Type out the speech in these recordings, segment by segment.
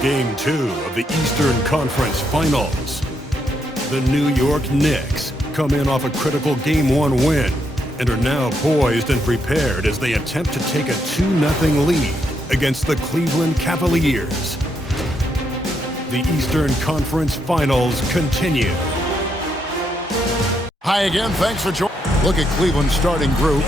Game 2 of the Eastern Conference Finals. The New York Knicks come in off a critical Game 1 win and are now poised and prepared as they attempt to take a 2-0 lead against the Cleveland Cavaliers. The Eastern Conference Finals continue. Hi again, thanks for joining. Look at Cleveland's starting group.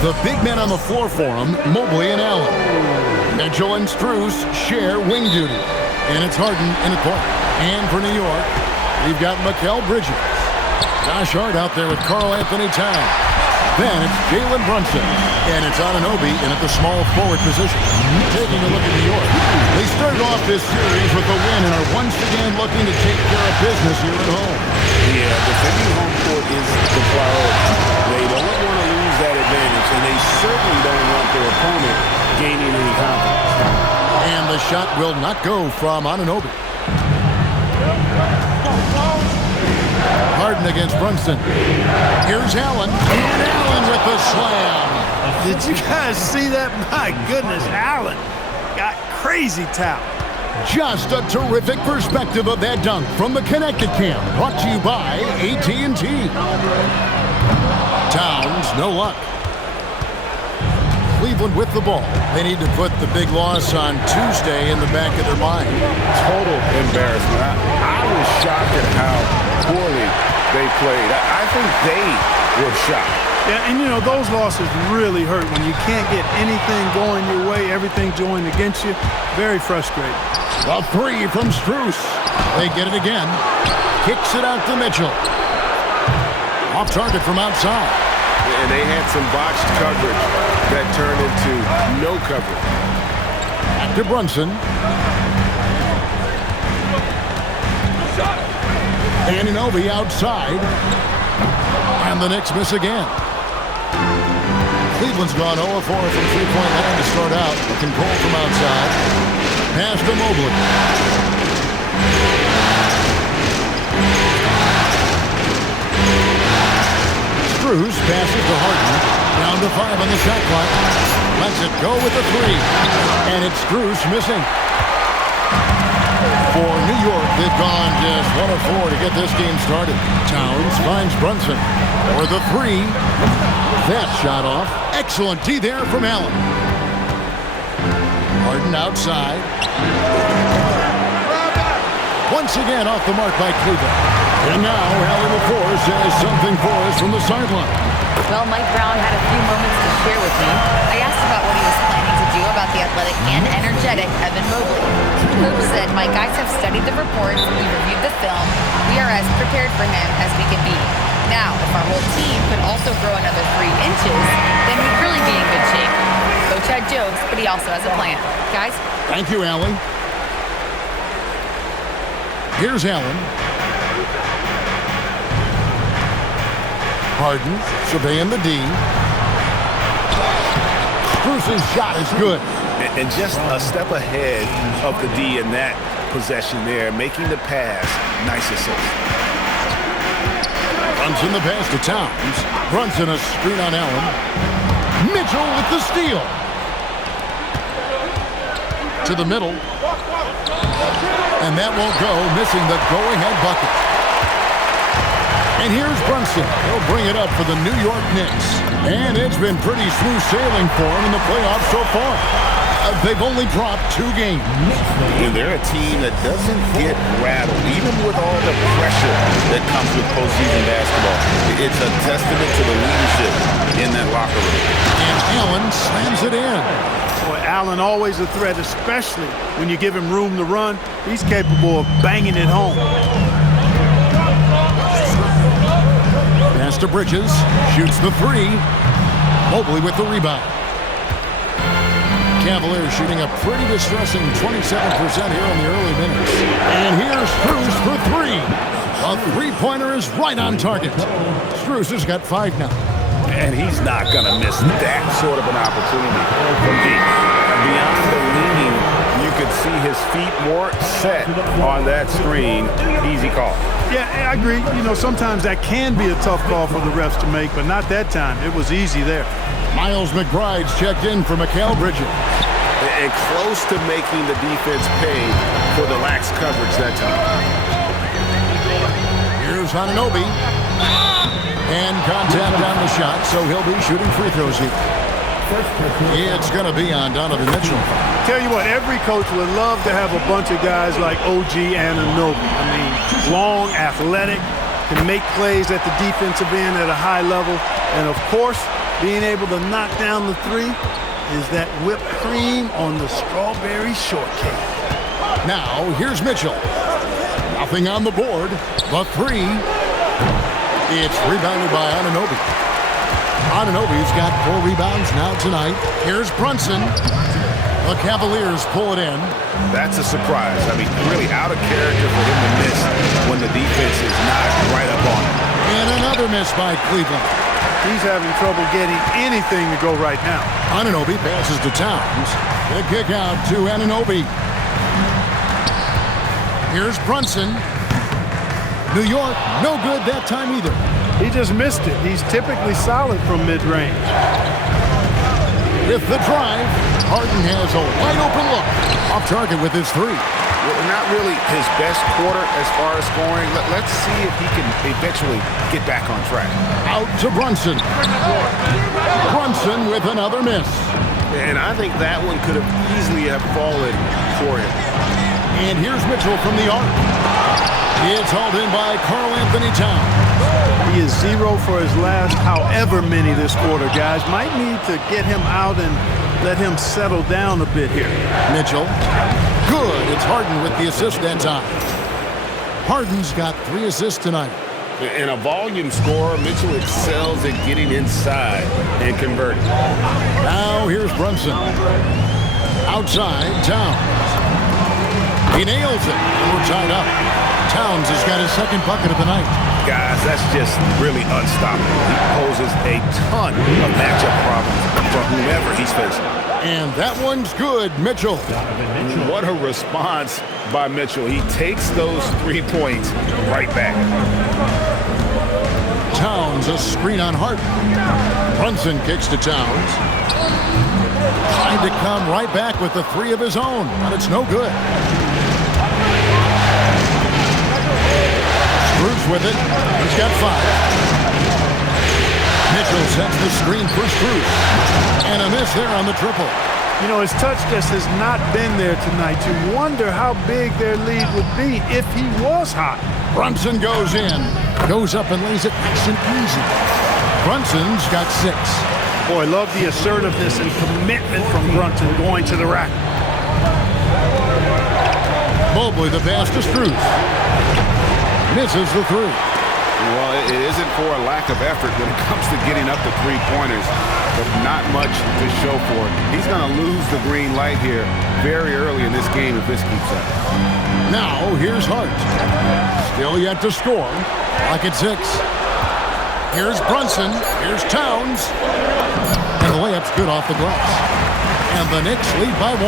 The big men on the floor for them, Mobley and Allen. Mitchell and Strus share wing duty. And it's Harden in the corner. And for New York, we've got Mikal Bridges. Josh Hart out there with Karl Anthony Towns. Then it's Jalen Brunson. And it's Anunoby in at the small forward position. Taking a look at New York. They started off this series with a win and are once again looking to take care of business here at home. Yeah, defending home court is the priority. They don't want to lose that advantage, and they certainly don't want their opponent gaining any confidence. And the shot will not go from Anunoby. Harden against Brunson. Here's Allen. And Allen with the slam. Did you guys see that? My goodness, Allen got crazy talent. Just a terrific perspective of that dunk from the Connected Cam. Brought to you by AT&T. Towns, no luck. Cleveland with the ball. They need to put the big loss on Tuesday in the back of their mind. Total embarrassment. I was shocked at how poorly they played. I think they were shocked. Yeah, and you know, those losses really hurt when you can't get anything going your way, everything going against you. Very frustrating. A three from Strus. They get it again. Kicks it out to Mitchell. Off target from outside. And they had some botched coverage that turned into no coverage. Back to Brunson. Anunoby outside. And the Knicks miss again. Cleveland's gone 0-4 from three-point line to start out. The control from outside. Pass to Mobley. Strus passes to Harden. Down to 5 on the shot clock. Lets it go with the three. And it's Strus missing. For New York, they've gone just 1 of 4 to get this game started. Towns finds Brunson for the three. That shot off. Excellent D there from Allen. Harden outside. Once again off the mark by Cleveland. And now Allen LaForce has something for us from the sideline. Well, Mike Brown had a few moments to share with me. I asked about what he was planning to do about the athletic and energetic Evan Mobley. Coach said, "My guys have studied the reports, we've reviewed the film, we are as prepared for him as we can be. Now, if our whole team could also grow another 3 inches, then we'd really be in good shape." Coach had jokes, but he also has a plan. Guys? Thank you, Allen. Here's Allen. Harden surveying the D. Strus's shot is good. And just a step ahead of the D in that possession there, making the pass. Nice assist. Brunson the pass to Towns. Brunson a screen on Allen. Mitchell with the steal. To the middle. And that won't go, missing the go-ahead bucket. And here's Brunson. He'll bring it up for the New York Knicks. And it's been pretty smooth sailing for him in the playoffs so far. They've only dropped 2 games. And they're a team that doesn't get rattled, even with all the pressure that comes with postseason basketball. It's a testament to the leadership in that locker room. And Allen slams it in. Boy, Allen always a threat, especially when you give him room to run. He's capable of banging it home. Pass to Bridges. Shoots the three. Mobley with the rebound. Cavaliers shooting a pretty distressing 27% here in the early minutes. And here's Strus for 3. A three-pointer is right on target. Strus has got 5 now. And he's not going to miss that sort of an opportunity from deep. Beyond the leaning, you could see his feet more set on that screen. Easy call. Yeah, I agree. You know, sometimes that can be a tough call for the refs to make, but not that time. It was easy there. Miles McBride's checked in for Mikal Bridges. and close to making the defense pay for the lax coverage that time. Here's Anunoby. And contact on the shot, so he'll be shooting free throws here. It's going to be on Donovan Mitchell. Tell you what, every coach would love to have a bunch of guys like OG Anunoby. I mean, long, athletic, can make plays at the defensive end at a high level. And, of course, being able to knock down the three is that whipped cream on the strawberry shortcake. Now, here's Mitchell. Nothing on the board. The three. It's rebounded by Anunoby. Anunoby's got 4 rebounds now tonight. Here's Brunson. The Cavaliers pull it in. That's a surprise. I mean, really out of character for him to miss when the defense is not right up on him. And another miss by Cleveland. He's having trouble getting anything to go right now. Anunoby passes to Towns. The kick out to Anunoby. Here's Brunson. New York, no good that time either. He just missed it. He's typically solid from mid-range. With the drive, Harden has a wide-open look. Off target with his three. Well, not really his best quarter as far as scoring. Let's see if he can eventually get back on track. Out to Brunson. Brunson with another miss. And I think that one could have easily have fallen for him. And here's Mitchell from the arc. It's hauled in by Karl-Anthony Towns. He is 0 for his last however many this quarter, guys. Might need to get him out and let him settle down a bit here. Mitchell. Good. It's Harden with the assist that time. Harden's got 3 assists tonight. In a volume scorer, Mitchell excels at getting inside and converting. Now here's Brunson. Outside, Towns. He nails it, and we're tied up. Towns has got his second bucket of the night. Guys, that's just really unstoppable. He poses a ton of matchup problems for whomever he's facing. And that one's good, Mitchell. What a response by Mitchell. He takes those 3 points right back. Towns, a screen on Harden. Brunson kicks to Towns. Trying to come right back with the 3 of his own, but it's no good. Strus with it. He's got 5. Mitchell sets the screen for Strus. And a miss there on the triple. You know, his touch just has not been there tonight. You wonder how big their lead would be if he was hot. Brunson goes in. Goes up and lays it nice and easy. Brunson's got 6. Boy, love the assertiveness and commitment from Brunson going to the rack. Mobley the pass to Strus. Misses the 3. Well, it isn't for a lack of effort when it comes to getting up the 3-pointers, but not much to show for it. He's going to lose the green light here very early in this game if this keeps up. Now, here's Hart. Still yet to score. Like at 6. Here's Brunson. Here's Towns. And the layup's good off the glass. And the Knicks lead by 1.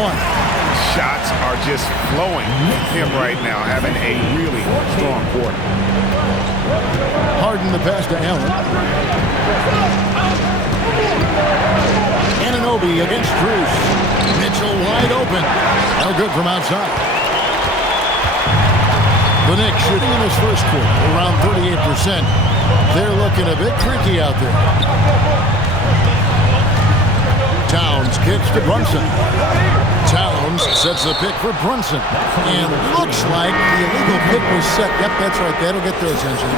Shots are just flowing from him right now, having a really strong quarter. Harden the pass to Allen. Anunoby against Strus. Mitchell wide open. No good from outside. The Knicks shooting in this first quarter around 38%. They're looking a bit tricky out there. Towns kicks to Brunson. Towns sets the pick for Brunson. And looks like the illegal pick was set. Yep, that's right. That'll get their attention.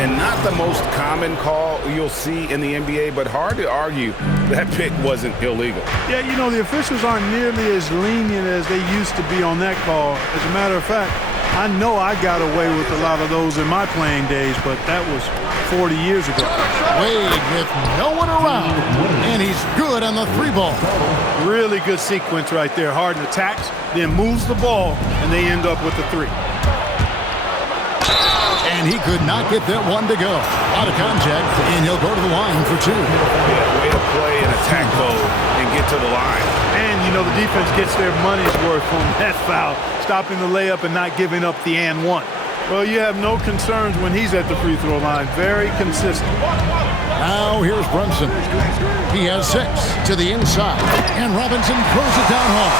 And not the most common call you'll see in the NBA, but hard to argue that pick wasn't illegal. Yeah, you know, the officials aren't nearly as lenient as they used to be on that call. As a matter of fact, I know I got away with a lot of those in my playing days, but that was 40 years ago. Wade with no one around, and he's good on the 3-ball. Really good sequence right there. Harden attacks, then moves the ball, and they end up with the 3. And he could not get that one to go. Out of contact, and he'll go to the line for 2. Yeah, way to play in attack mode and get to the line. And, you know, the defense gets their money's worth on that foul, stopping the layup and not giving up the and 1. Well, you have no concerns when he's at the free throw line. Very consistent. Now here's Brunson. He has 6 to the inside. And Robinson throws it down hard.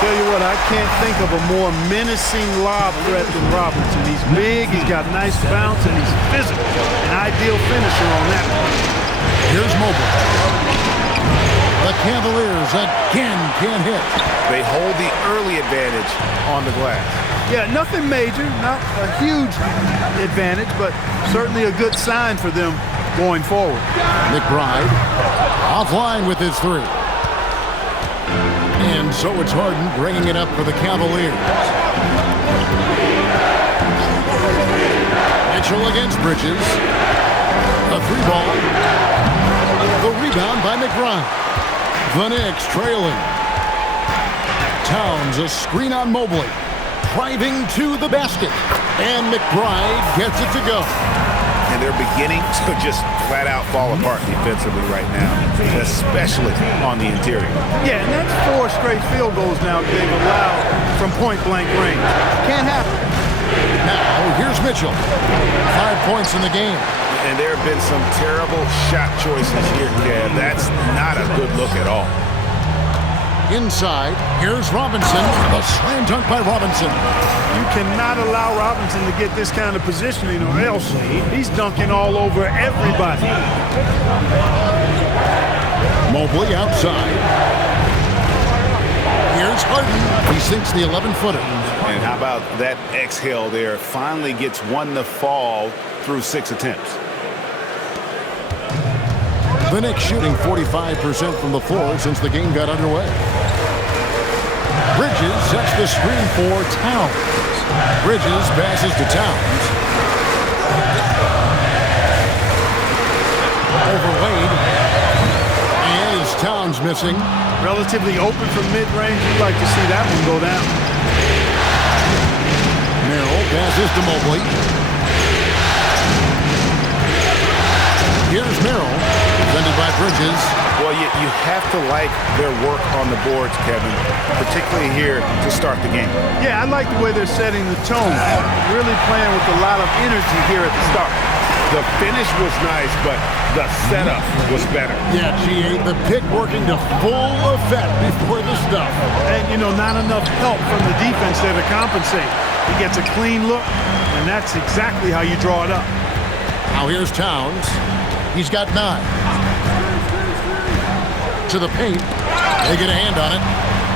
Tell you what, I can't think of a more menacing lob threat than Robinson. He's big, he's got nice bounce, and he's physical. An ideal finisher on that one. Here's Mobley. The Cavaliers again can't hit. They hold the early advantage on the glass. Yeah, nothing major, not a huge advantage, but certainly a good sign for them going forward. McBride offline with his three. And so it's Harden bringing it up for the Cavaliers. Mitchell against Bridges. A three ball. The rebound by McBride. The Knicks trailing. Towns a screen on Mobley. Driving to the basket. And McBride gets it to go. And they're beginning to just flat out fall apart defensively right now, especially on the interior. Yeah, and that's 4 straight field goals now they've allowed from point-blank range. Can't happen. Now, here's Mitchell. 5 points in the game. And there have been some terrible shot choices here, Kev. That's not a good look at all. Inside, here's Robinson. A slam dunk by Robinson. You cannot allow Robinson to get this kind of positioning or else he's dunking all over everybody. Mobley outside. Here's Harden. He sinks the 11-footer. And how about that exhale there? Finally gets one to fall through 6 attempts. The Knicks shooting 45% from the floor since the game got underway. Bridges sets the screen for Towns. Bridges passes to Towns. Over Wade. And is Towns missing? Relatively open from mid-range. You'd like to see that one go down. Merrill passes to Mobley. Here's Merrill, defended by Bridges. Well, you have to like their work on the boards, Kevin, particularly here to start the game. Yeah, I like the way they're setting the tone. Really playing with a lot of energy here at the start. The finish was nice, but the setup was better. Yeah, G8, the pick working to full effect before the stuff. And, you know, not enough help from the defense there to compensate. He gets a clean look, and that's exactly how you draw it up. Now here's Towns. He's got 9. To the paint. They get a hand on it.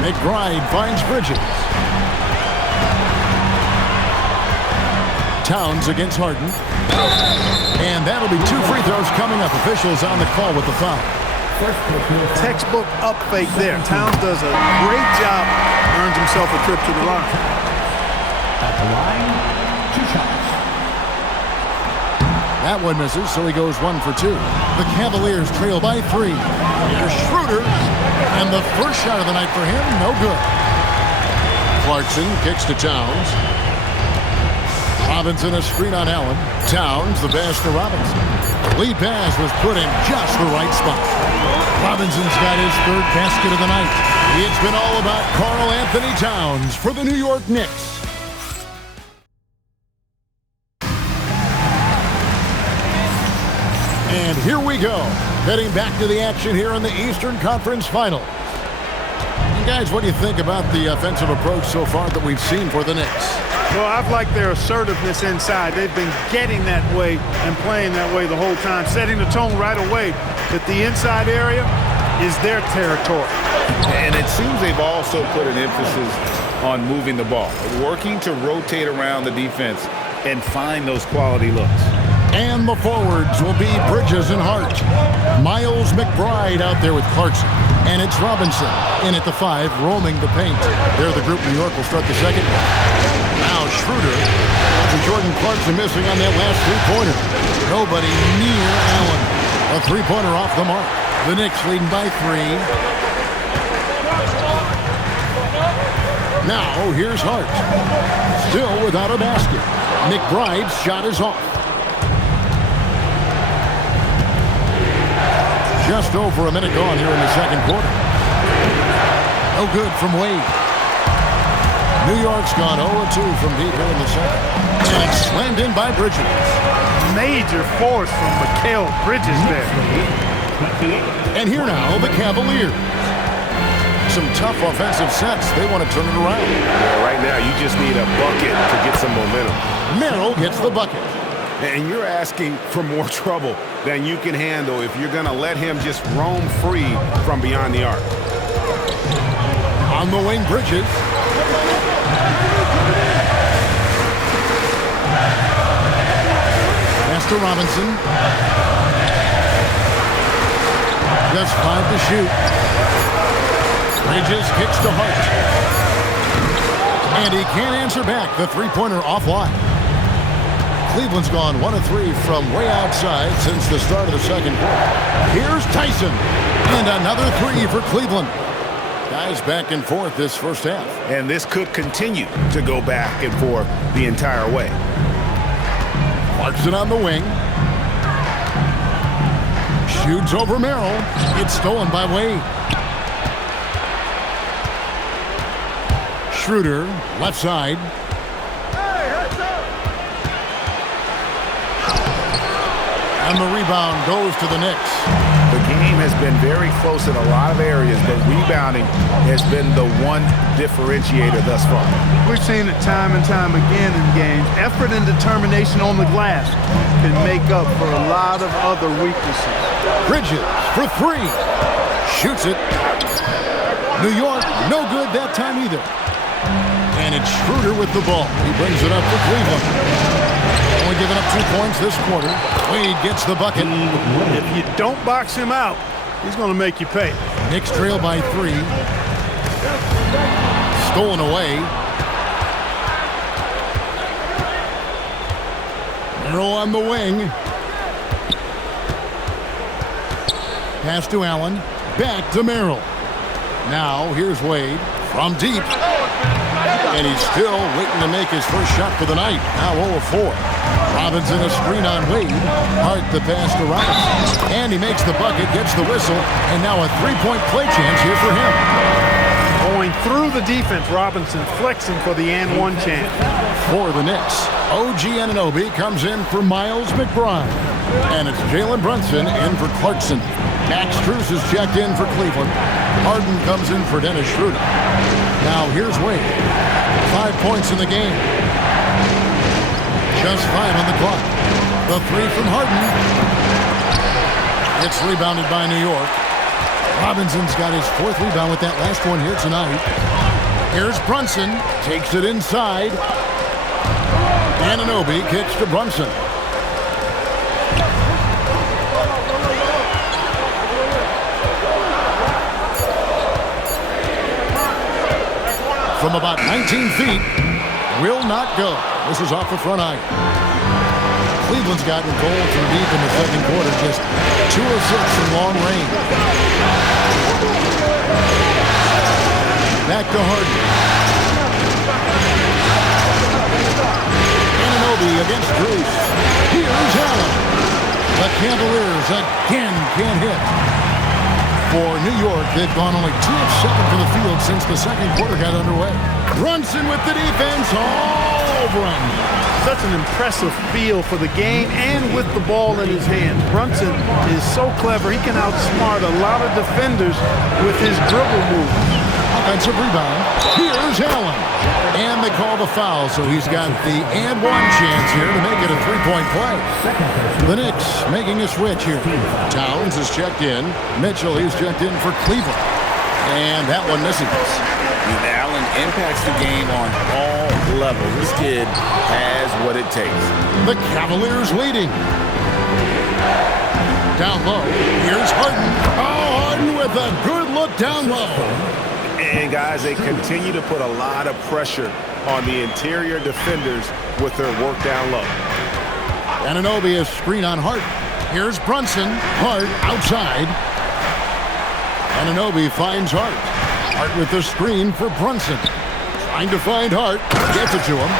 McBride finds Bridges. Towns against Harden. And that'll be 2 free throws coming up. Officials on the call with the foul. Textbook up fake there. Towns does a great job. Earns himself a trip to the line. At the line, 2 shots. That one misses, so he goes 1 for 2. The Cavaliers trail by 3. Here's Schroeder. And the first shot of the night for him, no good. Clarkson kicks to Towns. Robinson a screen on Allen. Towns the pass to Robinson. Lead pass was put in just the right spot. Robinson's got his 3rd basket of the night. It's been all about Karl Anthony Towns for the New York Knicks. And here we go, heading back to the action here in the Eastern Conference Final. And guys, what do you think about the offensive approach so far that we've seen for the Knicks? Well, I've liked their assertiveness inside. They've been getting that way and playing that way the whole time, setting the tone right away that the inside area is their territory. And it seems they've also put an emphasis on moving the ball, working to rotate around the defense and find those quality looks. And the forwards will be Bridges and Hart. Miles McBride out there with Clarkson. And it's Robinson in at the 5, roaming the paint. There the group New York will start the second one. Now Schroeder. And Jordan Clarkson missing on that last 3-pointer. Nobody near Allen. A 3-pointer off the mark. The Knicks leading by 3. Now here's Hart. Still without a basket. McBride's shot is off. Just over a minute gone here in the second quarter. No good from Wade. New York's gone 0-2 from deep here in the second. And it's slammed in by Bridges. Major force from Mikal Bridges there. And here now, the Cavaliers. some tough offensive sets. They want to turn it around. Yeah, right now, you just need a bucket to get some momentum. Merrill gets the bucket. And you're asking for more trouble than you can handle if you're going to let him just roam free from beyond the arc. On the wing, Bridges. Pass to Robinson. Just 5 to shoot. Bridges kicks to Hart. And he can't answer back. The three-pointer offline. Cleveland's gone 1 of 3 from way outside since the start of the second quarter. Here's Tyson. And another 3 for Cleveland. Guys back and forth this first half. And this could continue to go back and forth the entire way. Clarkson on the wing. Shoots over Merrill. It's stolen by Wade. Schroeder, left side. And the rebound goes to the Knicks. The game has been very close in a lot of areas, but rebounding has been the one differentiator thus far. We've seen it time and time again in games. Effort and determination on the glass can make up for a lot of other weaknesses. Bridges for 3. Shoots it. New York, no good that time either. And it's Schroeder with the ball. He brings it up for Cleveland. Only giving up 2 points this quarter. Wade gets the bucket. If you don't box him out, he's going to make you pay. Knicks trail by 3. Stolen away. Merrill on the wing. Pass to Allen. Back to Merrill. Now here's Wade from deep. And he's still waiting to make his first shot for the night. Now 0 of 4. Robinson a screen on Wade. Hart the pass to Robinson. And he makes the bucket, gets the whistle, and now a 3-point play chance here for him. Going through the defense, Robinson flexing for the and one chance. For the Knicks, OG Anunoby comes in for Miles McBride. And it's Jalen Brunson in for Clarkson. Max Strus is checked in for Cleveland. Harden comes in for Dennis Schroeder. Now here's Wade. 5 points in the game. Just 5 on the clock. The 3 from Harden. It's rebounded by New York. Robinson's got his 4th rebound with that last one here tonight. Here's Brunson. Takes it inside. Anunoby kicks to Brunson. From about 19 feet. Will not go. This is off the front eye. Cleveland's gotten goal from deep in the second quarter. Just 2 of 6 from long range. Back to Harden. Anunoby against Bruce. Here's Allen. The Cavaliers again can't hit. For New York, they've gone only 2 of 7 from the field since the second quarter got underway. Brunson with the defense all over him. Such an impressive feel for the game and with the ball in his hand. Brunson is so clever. He can outsmart a lot of defenders with his dribble move. Offensive rebound. Here's Allen. And they call the foul, so he's got the and one chance here to make it a 3-point play. The Knicks making a switch here. Towns is checked in. Mitchell, he's checked in for Cleveland. And that one misses. Allen impacts the game on all levels. This kid has what it takes. The Cavaliers leading. Down low. Here's Harden. Oh, Harden with a good look down low. And guys, they continue to put a lot of pressure on the interior defenders with their work down low. Anunoby is screen on Hart. Here's Brunson. Hart outside. Anunoby finds Hart. Hart with the screen for Brunson. Trying to find Hart. Gets it to him.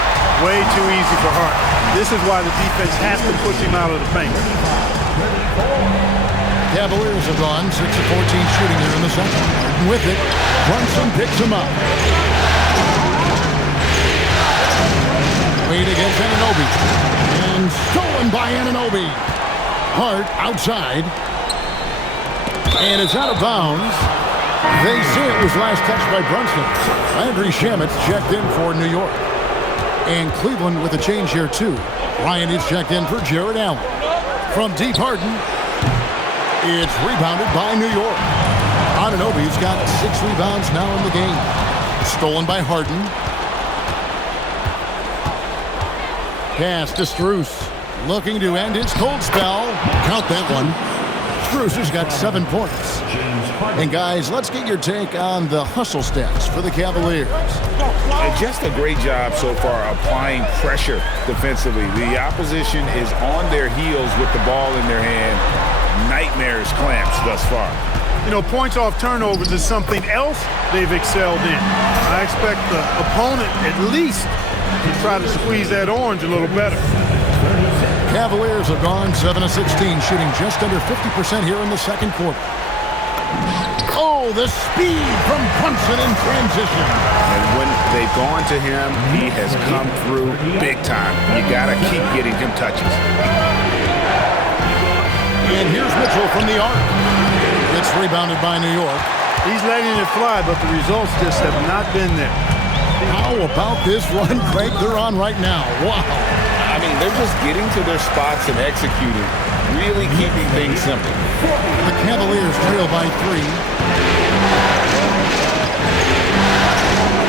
Way too easy for Hart. This is why the defense has to push him out of the paint. Cavaliers have gone 6 of 14 shooting here in the second. Harden with it. Brunson picks him up. Wade against Anunoby. And stolen by Anunoby. Hart outside. And it's out of bounds. They say it was last touched by Brunson. Landry Shamet's checked in for New York. And Cleveland with a change here, too. Ryan is checked in for Jared Allen. From deep, Harden. It's rebounded by New York. Anunoby's got 6 rebounds now in the game. Stolen by Harden. Pass to Strus. Looking to end his cold spell. Count that one. Strus has got 7 points. And guys, let's get your take on the hustle stats for the Cavaliers. Just a great job so far applying pressure defensively. The opposition is on their heels with the ball in their hand. Nightmares clamps thus far. You know, points off turnovers is something else they've excelled in. I expect the opponent at least to try to squeeze that orange a little better. Cavaliers have gone 7 of 16, shooting just under 50% here in the second quarter. Oh, the speed from Brunson in transition. And when they've gone to him, he has come through big time. You got to keep getting him touches. And here's Mitchell from the arc. It's rebounded by New York. He's letting it fly, but the results just have not been there. How about this run, Craig, they're on right now? Wow. I mean, they're just getting to their spots and executing, really keeping things simple. The Cavaliers trail by 3.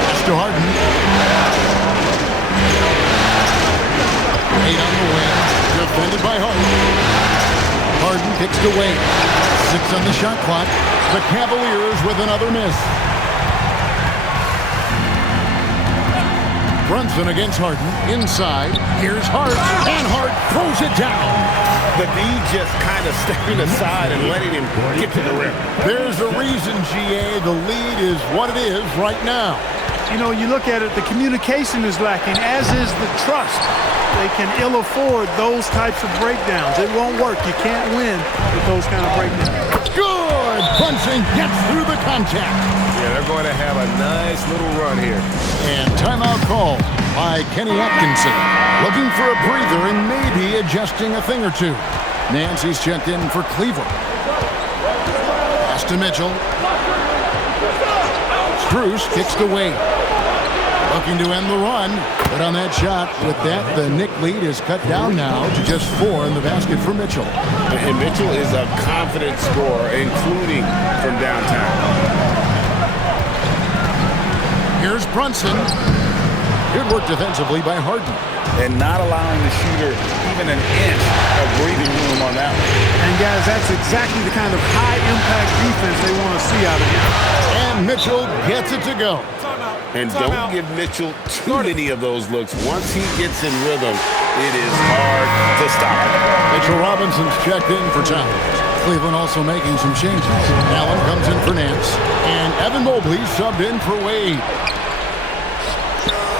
Pass to Harden. 8 on the wing. Defended by Harden. Harden kicks to Wade. 6 on the shot clock. The Cavaliers with another miss. Brunson against Harden. Inside. Here's Hart. And Hart throws it down. The D just kind of stepping aside and letting him get to the rim. There's a reason, GA. The lead is what it is right now. You know, you look at it, the communication is lacking, as is the trust. They can ill afford those types of breakdowns. It won't work. You can't win with those kind of breakdowns. Good! Brunson gets through the contact. Yeah, they're going to have a nice little run here. And timeout call by Kenny Atkinson. Looking for a breather and maybe adjusting a thing or two. Nancy's checked in for Cleveland. Pass to Mitchell. Strus kicks to Wade. Looking to end the run. But on that shot, with that, the Knick lead is cut down now to just 4 in the basket for Mitchell. And Mitchell is a confident scorer, including from downtown. Here's Brunson. Good work defensively by Harden. And not allowing the shooter even an inch of breathing room on that one. And guys, that's exactly the kind of high-impact defense they want to see out of him. And Mitchell gets it to go. And don't give Mitchell too many of those looks. Once he gets in rhythm, it is hard to stop. Mitchell Robinson's checked in for Towns. Cleveland also making some changes. Allen comes in for Nance. And Evan Mobley subbed in for Wade.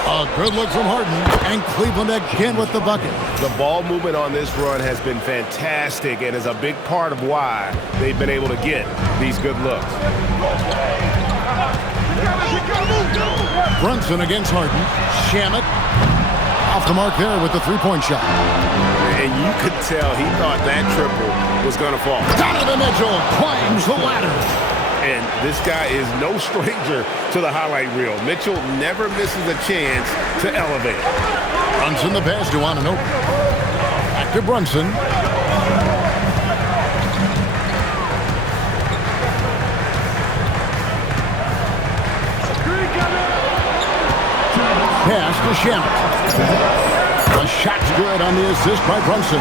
A good look from Harden. And Cleveland again with the bucket. The ball movement on this run has been fantastic and is a big part of why they've been able to get these good looks. Brunson against Harden. Shamet off the mark there with the three-point shot. And you could tell he thought that triple was going to fall. Donovan Mitchell climbs the ladder. And this guy is no stranger to the highlight reel. Mitchell never misses a chance to elevate. Brunson the pass to Anunoby. Back to Brunson. Pass to Shamet. The shot's good on the assist by Brunson.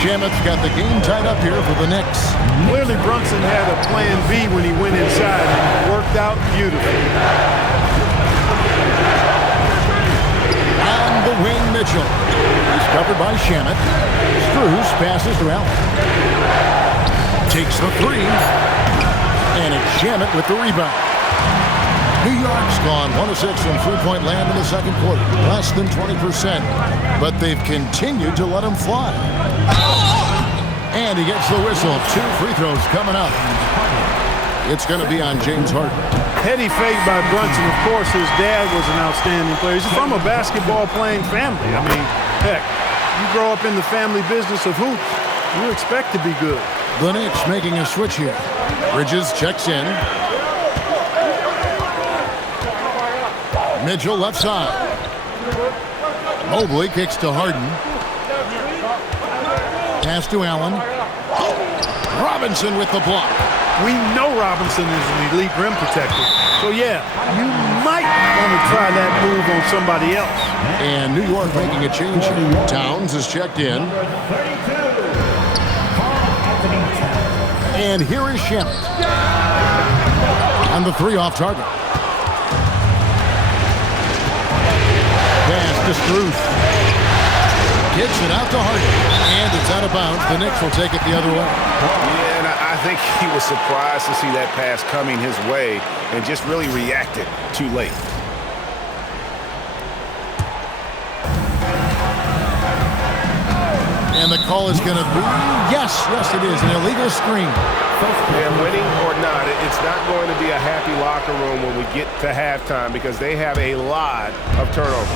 Shamet's got the game tied up here for the Knicks. Clearly, Brunson had a plan B when he went inside, and it worked out beautifully. On the wing, Mitchell. He's covered by Shamet. Strus passes to Allen. Takes the 3. And it's Shamet with the rebound. New York's gone 1 of 6 from three-point land in the second quarter. Less than 20%. But they've continued to let him fly. And he gets the whistle. 2 free throws coming up. It's going to be on James Harden. Heady fake by Brunson. Of course, his dad was an outstanding player. He's from a basketball-playing family. I mean, heck, you grow up in the family business of hoops, you expect to be good. The Knicks making a switch here. Bridges checks in. Mitchell left side. Mobley kicks to Harden. Pass to Allen. Robinson with the block. We know Robinson is an elite rim protector. So, yeah, you might want to try that move on somebody else. And New York making a change here. Towns is checked in. And here is Shamet. On the three off target. Pass to Strus. Gets it out to Harden. And it's out of bounds. The Knicks will take it the other way. Yeah, and I think he was surprised to see that pass coming his way and just really reacted too late. And the call is going to be, yes, it is, an illegal screen. Yeah, winning or not, it's not going to be a happy locker room when we get to halftime because they have a lot of turnovers.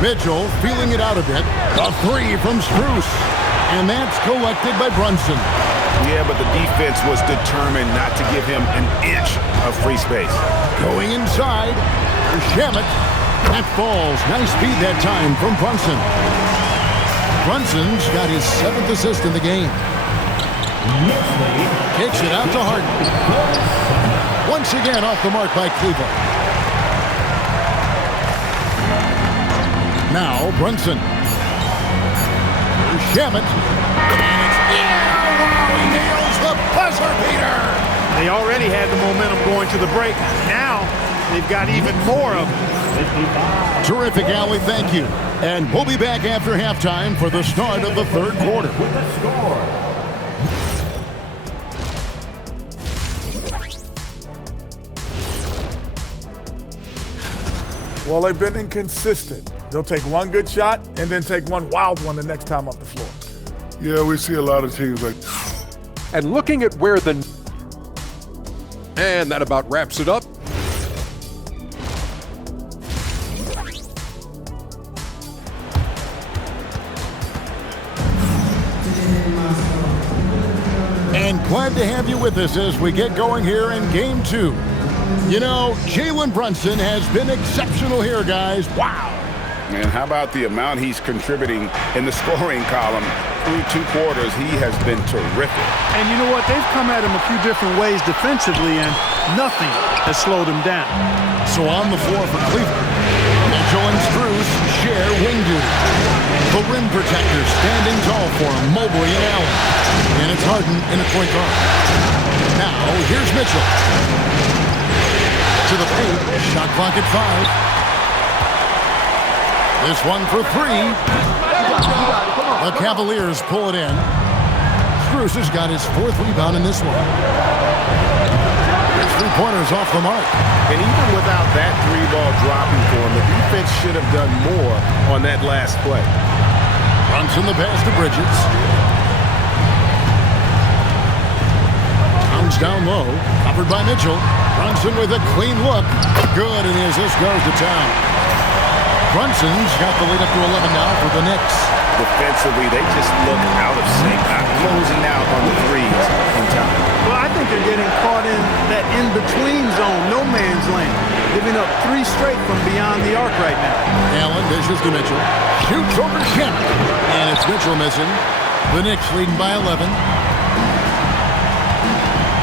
Mitchell feeling it out a bit. A three from Strus. And that's collected by Brunson. Yeah, but the defense was determined not to give him an inch of free space. Going inside. Shamet. That falls. Nice speed that time from Brunson. Brunson's got his 7th assist in the game. Kicks it out to Harden. Once again off the mark by Cleveland. Now Brunson. Shamet. He nails the buzzer beater. They already had the momentum going to the break. Now they've got even more of it. Terrific, Allie. Thank you. And we'll be back after halftime for the start of the third quarter. Well, they've been inconsistent. They'll take one good shot and then take one wild one the next time off the floor. Yeah, we see a lot of teams like. And looking at where the... And that about wraps it up. And glad to have you with us as we get going here in Game 2. You know, Jalen Brunson has been exceptional here, guys. Wow. And how about the amount he's contributing in the scoring column? Through 2 quarters, he has been terrific. And you know what? They've come at him a few different ways defensively, and nothing has slowed him down. So on the floor for Cleveland, Mitchell and Strus share wing duty. The rim protectors standing tall for him, Mobley and Allen. And it's Harden in a point guard. Now, here's Mitchell. To the paint, shot clock at 5. This one for 3. The Cavaliers pull it in. Strus has got his 4th rebound in this one. His 3-pointers off the mark. And even without that 3-ball dropping for him, the defense should have done more on that last play. Brunson the pass to Bridges. Comes down low. Covered by Mitchell. Brunson with a clean look. Good, and the assist goes to town. Brunson's got the lead up to 11 now for the Knicks. Defensively, they just look out of sync, not closing out on the threes in time. Well, I think they're getting caught in that in-between zone, no man's land, giving up 3 straight from beyond the arc right now. Allen dishes to Mitchell. Shoots over Shamet. And it's Mitchell missing. The Knicks leading by 11.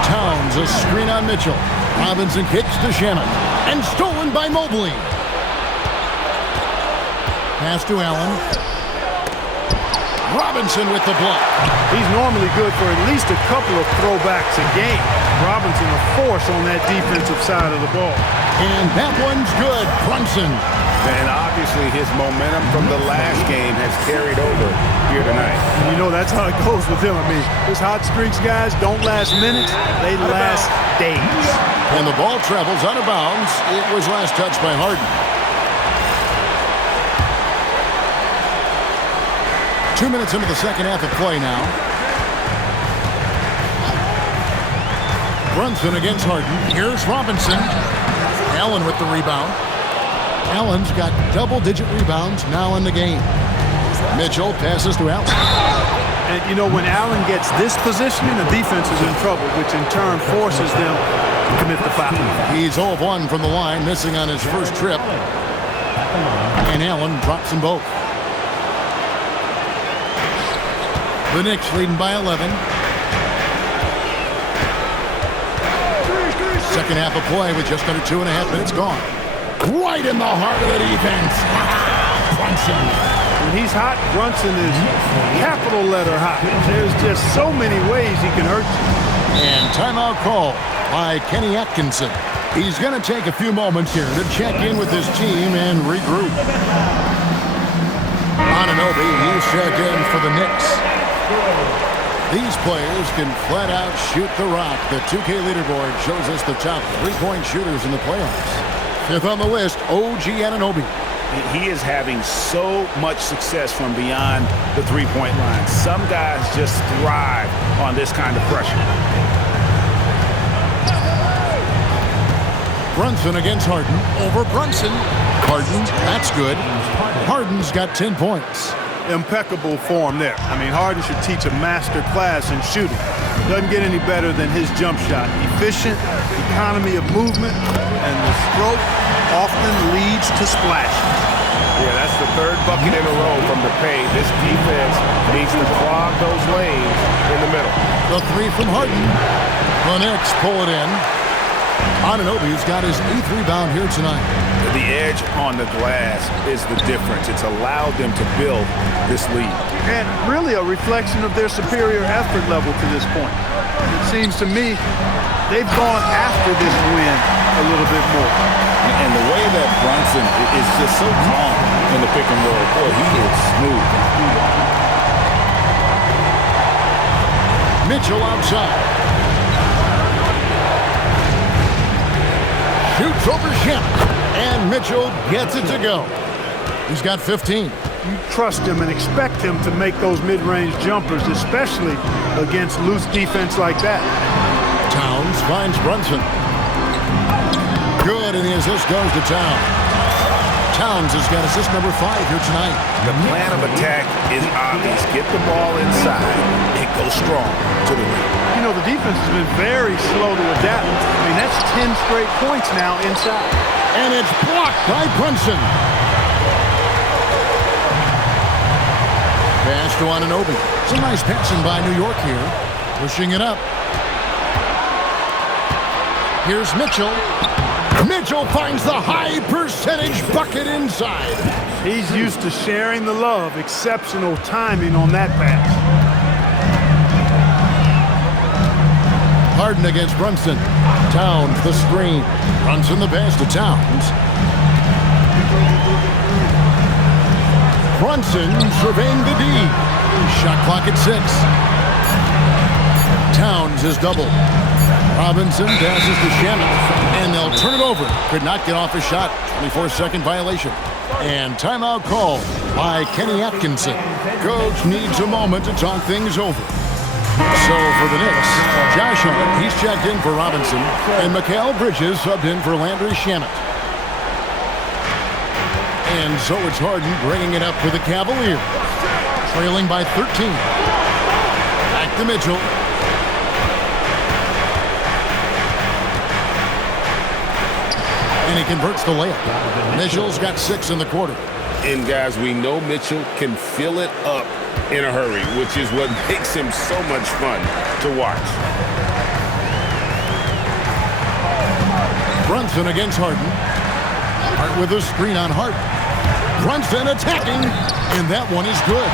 Towns a screen on Mitchell. Robinson kicks to Shamet. And stolen by Mobley. Pass to Allen. Robinson with the block. He's normally good for at least a couple of throwbacks a game. Robinson a force on that defensive side of the ball. And that one's good. Brunson. And obviously his momentum from the last game has carried over here tonight. You know, that's how it goes with him. I mean, his hot streaks, guys, don't last minutes. They last days. And the ball travels out of bounds. It was last touched by Harden. 2 minutes into the second half of play now. Brunson against Harden. Here's Robinson. Allen with the rebound. Allen's got double-digit rebounds now in the game. Mitchell passes to Allen. And, you know, when Allen gets this positioning, the defense is in trouble, which in turn forces them to commit the foul. He's 0 of 1 from the line, missing on his first trip. And Allen drops them both. The Knicks leading by 11. Second half of play with just under 2.5 minutes gone. Right in the heart of the defense. Brunson. When he's hot, Brunson is capital letter hot. There's just so many ways he can hurt you. And timeout call by Kenny Atkinson. He's going to take a few moments here to check in with his team and regroup. Anunoby, he's checked in for the Knicks. These players can flat out shoot the rock. The 2K leaderboard shows us the top three-point shooters in the playoffs. Fifth on the list, OG Anunoby. He is having so much success from beyond the three-point line. Some guys just thrive on this kind of pressure. Brunson against Harden. Over Brunson. Harden, that's good. Harden's got 10 points. Impeccable form there. I mean, Harden should teach a master class in shooting. Doesn't get any better than his jump shot. Efficient, economy of movement, and the stroke often leads to splashes. Yeah, that's the third bucket in a row from the paint. This defense needs to clog those lanes in the middle. The three from Harden. The Knicks pull it in. Anunoby's got his 8th rebound here tonight. The edge on the glass is the difference. It's allowed them to build this lead. And really a reflection of their superior effort level to this point. It seems to me they've gone after this win a little bit more. And the way that Brunson is just so calm in the pick and roll, boy, he is smooth. Mitchell outside. Shoots over Shannon. And Mitchell gets it to go. He's got 15. You trust him and expect him to make those mid-range jumpers, especially against loose defense like that. Towns finds Brunson. Good, and the assist goes to Towns. Towns has got assist number 5 here tonight. The plan of attack is obvious. Get the ball inside and go strong to the rim. You know, the defense has been very slow to adapt. I mean, that's 10 straight points now inside. And it's blocked by Brunson. Pass to Anunoby. Some nice passing by New York here. Pushing it up. Here's Mitchell. Mitchell finds the high percentage bucket inside. He's used to sharing the love. Exceptional timing on that pass. Harden against Brunson. Towns the screen. Brunson the pass to Towns. Brunson surveying the D. Shot clock at 6. Towns is doubled. Robinson passes to Shannon, and they'll turn it over. Could not get off a shot. 24-second violation. And timeout call by Kenny Atkinson. Coach needs a moment to talk things over. So for the Knicks, Josh Hart, he's checked in for Robinson, and Mikal Bridges subbed in for Landry Shamet. And so it's Harden bringing it up for the Cavaliers, trailing by 13. Back to Mitchell. And he converts the layup. Mitchell's got 6 in the quarter. And guys, we know Mitchell can fill it up in a hurry, which is what makes him so much fun to watch. Brunson against Harden. Hart with a screen on Hart. Brunson attacking, and that one is good.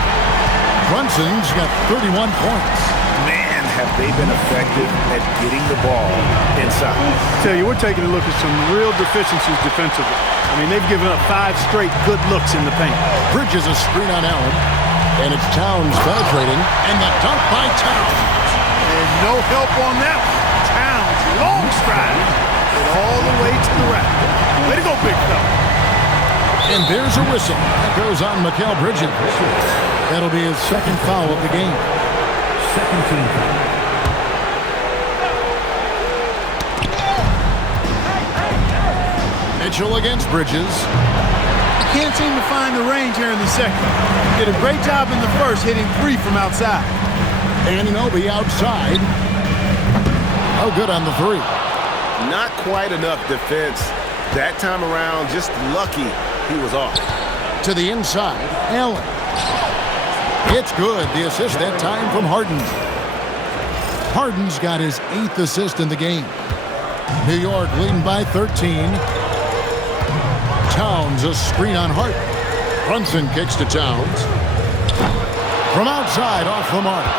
Brunson's got 31 points. Man, have they been effective at getting the ball inside. I tell you, we're taking a look at some real deficiencies defensively. I mean, they've given up 5 straight good looks in the paint. Bridges a screen on Allen, and it's Towns penetrating, and the dunk by Towns. And no help on that one. Towns, long stride, all the way to the rack. Way to go, big fella. And there's a whistle. That goes on Mikal Bridges. That'll be his second foul of the game. Second team foul. Mitchell against Bridges. Can't seem to find the range here in the second. Did a great job in the first, hitting 3 from outside. Anunoby outside. Oh, good on the 3. not quite enough defense that time around. Just lucky he was off. To the inside, Allen. It's good. The assist that time from Harden. Harden's got his 8th assist in the game. New York leading by 13. Towns, a screen on Hart. Brunson kicks to Towns. From outside, off the mark.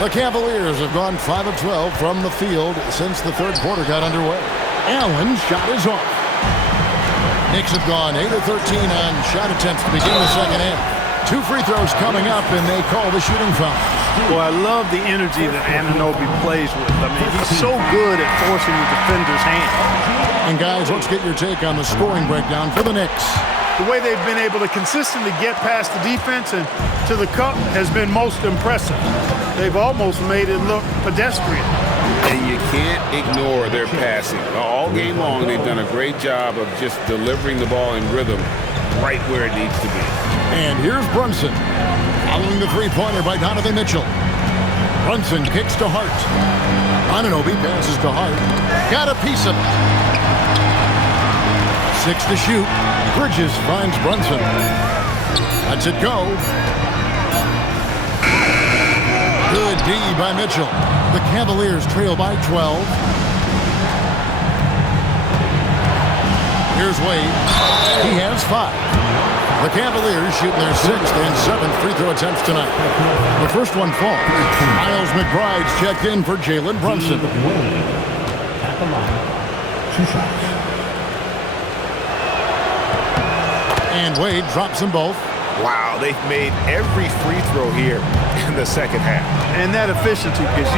The Cavaliers have gone 5 of 12 from the field since the third quarter got underway. Allen's shot is off. Knicks have gone 8 of 13 on shot attempts to begin the second half. 2 free throws coming up, and they call the shooting foul. Boy, I love the energy that Anunoby plays with. I mean, he's so good at forcing the defender's hand. And guys, let's get your take on the scoring breakdown for the Knicks. The way they've been able to consistently get past the defense and to the cup has been most impressive. They've almost made it look pedestrian. And you can't ignore their passing. All game long, they've done a great job of just delivering the ball in rhythm right where it needs to be. And here's Brunson, following the three-pointer by Donovan Mitchell. Brunson kicks to Hart. Anunoby passes to Hart. Got a piece of it. 6 to shoot. Bridges finds Brunson. Lets it go. Good D by Mitchell. The Cavaliers trail by 12. Here's Wade. He has 5. The Cavaliers shooting their 6th and 7th free throw attempts tonight. The first one falls. Miles McBride's checked in for Jalen Brunson. At the line, 2 shots. And Wade drops them both. Wow, they've made every free throw here in the second half. And that efficiency is,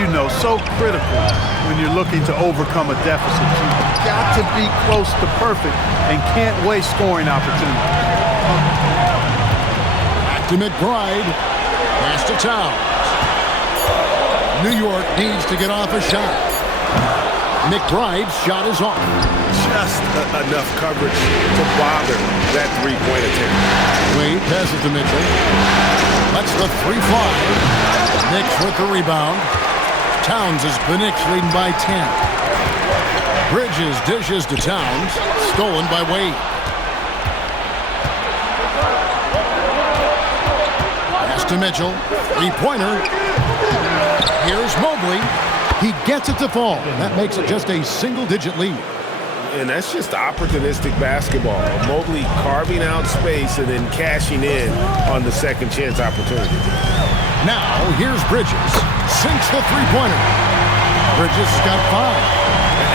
so critical when you're looking to overcome a deficit. You've got to be close to perfect and can't waste scoring opportunities. Back to McBride. Pass to Towns. New York needs to get off a shot. McBride's shot is off. Just enough coverage to bother that three-point attempt. Wade passes to Mitchell. Lets the 3 fly. Knicks with the rebound. Towns is the Knicks leading by 10. Bridges dishes to Towns. Stolen by Wade. Pass to Mitchell. 3-pointer. Here's Mobley. He gets it to fall. That makes it just a single-digit lead. And that's just opportunistic basketball. Mobley carving out space and then cashing in on the second chance opportunity. Now, here's Bridges. Sinks the 3-pointer. Bridges got 5.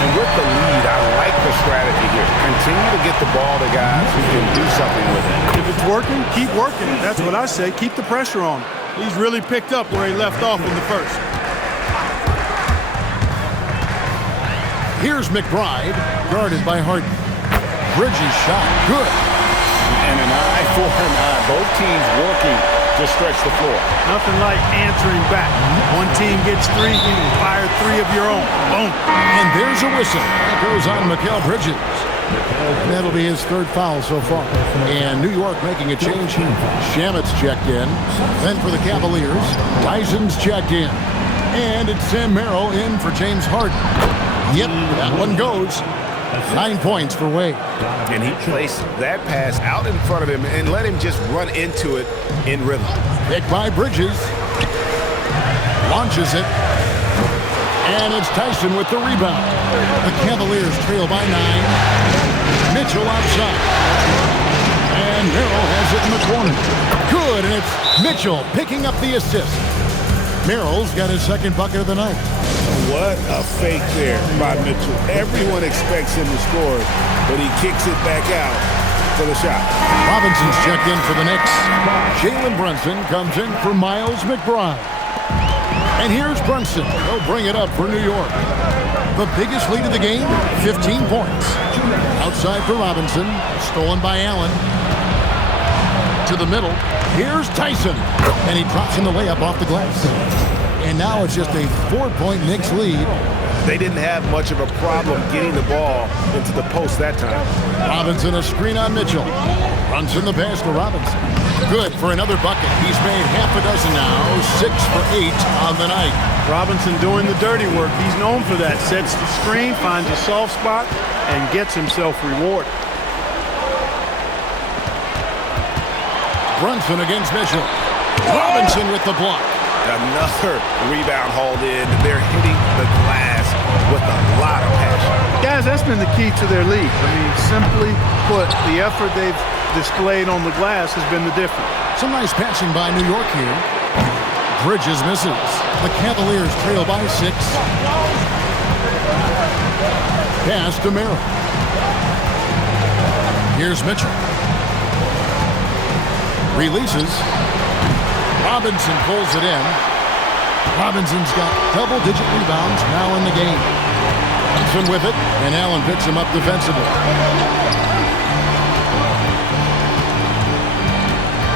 And with the lead, I like the strategy here. Continue to get the ball to guys who can do something with it. If it's working, keep working it. That's what I say. Keep the pressure on him. He's really picked up where he left off in the first. Here's McBride, guarded by Harden. Bridges shot, good. And an eye for an eye. Both teams working to stretch the floor. Nothing like answering back. One team gets 3, you can fire 3 of your own. Boom. And there's a whistle. That goes on Mikal Bridges. And that'll be his 3rd foul so far. And New York making a change. Shamet's checked in. Then for the Cavaliers, Tyson's checked in. And it's Sam Merrill in for James Harden. Yep, that one goes. 9 points for Wade. And he placed that pass out in front of him and let him just run into it in rhythm. Picked by Bridges. Launches it. And it's Tyson with the rebound. The Cavaliers trail by 9. Mitchell outside. And Merrill has it in the corner. Good, and it's Mitchell picking up the assist. Merrill's got his 2nd bucket of the night. What a fake there by Mitchell. Everyone expects him to score, but he kicks it back out for the shot. Robinson's checked in for the Knicks. Jalen Brunson comes in for Miles McBride. And here's Brunson. He'll bring it up for New York. The biggest lead of the game, 15 points. Outside for Robinson. Stolen by Allen. To the middle. Here's Tyson. And he drops in the layup off the glass. And now it's just a 4-point Knicks lead. They didn't have much of a problem getting the ball into the post that time. Robinson a screen on Mitchell. Brunson the pass to Robinson. Good for another bucket. He's made half a dozen now, 6 for 8 on the night. Robinson doing the dirty work. He's known for that. Sets the screen, finds a soft spot, and gets himself rewarded. Brunson against Mitchell. Robinson with the block. Another rebound hauled in. They're hitting the glass with a lot of passion. Guys, that's been the key to their lead. I mean, simply put, the effort they've displayed on the glass has been the difference. Some nice passing by New York here. Bridges misses. The Cavaliers trail by 6. Pass to Merrill. Here's Mitchell. Releases. Robinson pulls it in. Robinson's got double-digit rebounds now in the game. Brunson with it, and Allen picks him up defensively.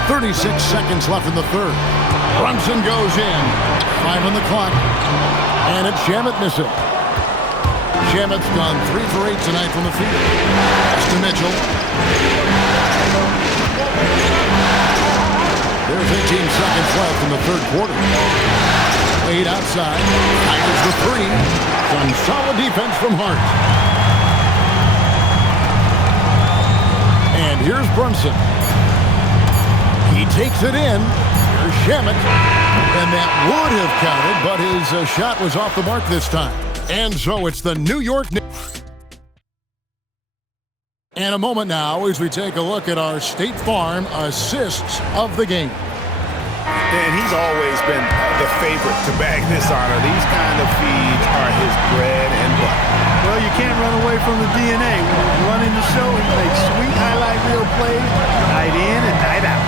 36 seconds left in the third. Brunson goes in. 5 on the clock. And it's Shamet missing. Shamet's gone 3 for 8 tonight from the field. Pass to Mitchell. There's 18 seconds left in the third quarter. Wade outside. Fires the 3. Some solid defense from Hart. And here's Brunson. He takes it in. Here's Shamet. And that would have counted, but his shot was off the mark this time. And so it's the New York Knicks. And a moment now as we take a look at our State Farm assists of the game. And he's always been the favorite to bag this honor. These kind of feeds are his bread and butter. Well, you can't run away from the DNA. When he's running the show, he makes sweet highlight reel plays night in and night out.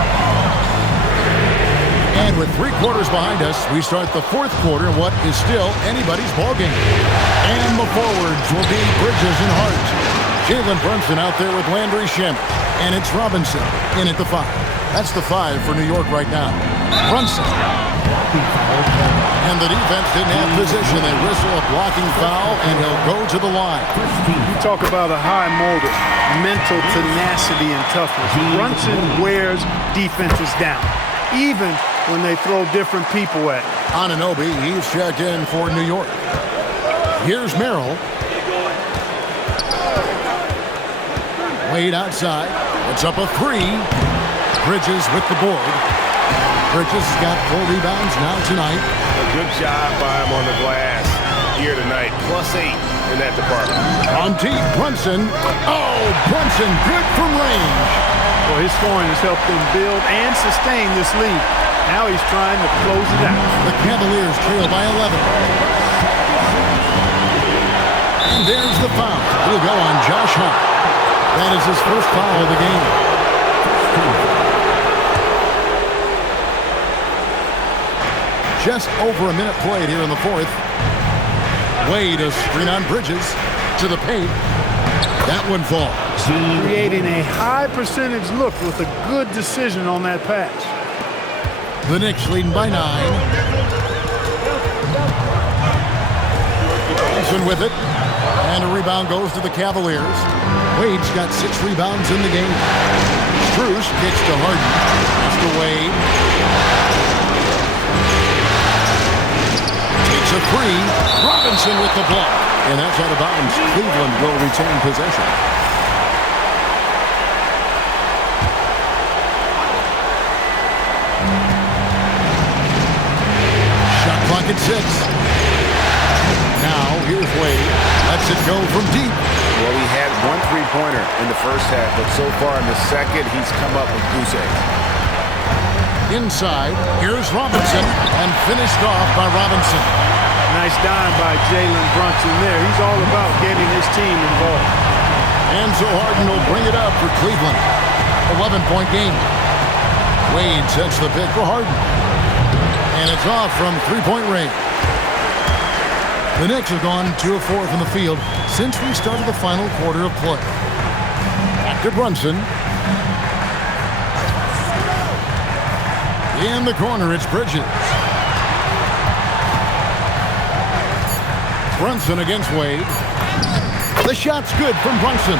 And with 3 quarters behind us, we start the fourth quarter in what is still anybody's ballgame. And the forwards will be Bridges and Hart. Jalen Brunson out there with Landry Shamet. And it's Robinson in at the 5. That's the 5 for New York right now. Brunson. And the defense didn't have position. They whistle a blocking foul, and he'll go to the line. You talk about a high motor, mental tenacity and toughness. Brunson wears defenses down, even when they throw different people at him. Anunoby, he's checked in for New York. Here's Merrill. Wade outside. It's up a 3. Bridges with the board. Bridges has got 4 rebounds now tonight. A good job by him on the glass here tonight. +8 in that department. On deep, Brunson. Oh, Brunson good from range. Well, his scoring has helped them build and sustain this lead. Now he's trying to close it out. The Cavaliers trail by 11. And there's the foul. It'll go on Josh Hart. That is his first foul of the game. Just over a minute played here in the fourth. Wade a screen on Bridges to the paint. That one falls. Creating a high percentage look with a good decision on that pass. The Knicks leading by 9. Wilson with it. And a rebound goes to the Cavaliers. Wade's got 6 rebounds in the game. Strus kicks to Harden. That's to Wade. Takes a 3. Robinson with the block. And that's out of bounds. Cleveland will retain possession. Shot clock at 6. Now, here's Wade. Lets it go from deep. Well, he had 1 3-pointer in the first half, but so far in the second, he's come up with goose eggs. Inside, here's Robinson, and finished off by Robinson. Nice dime by Jalen Brunson there. He's all about getting his team involved. And so Harden will bring it up for Cleveland. 11-point game. Wade sets the pick for Harden. And it's off from 3-point range. The Knicks have gone 2 of 4 from the field since we started the final quarter of play. Back to Brunson. In the corner, it's Bridges. Brunson against Wade. The shot's good from Brunson.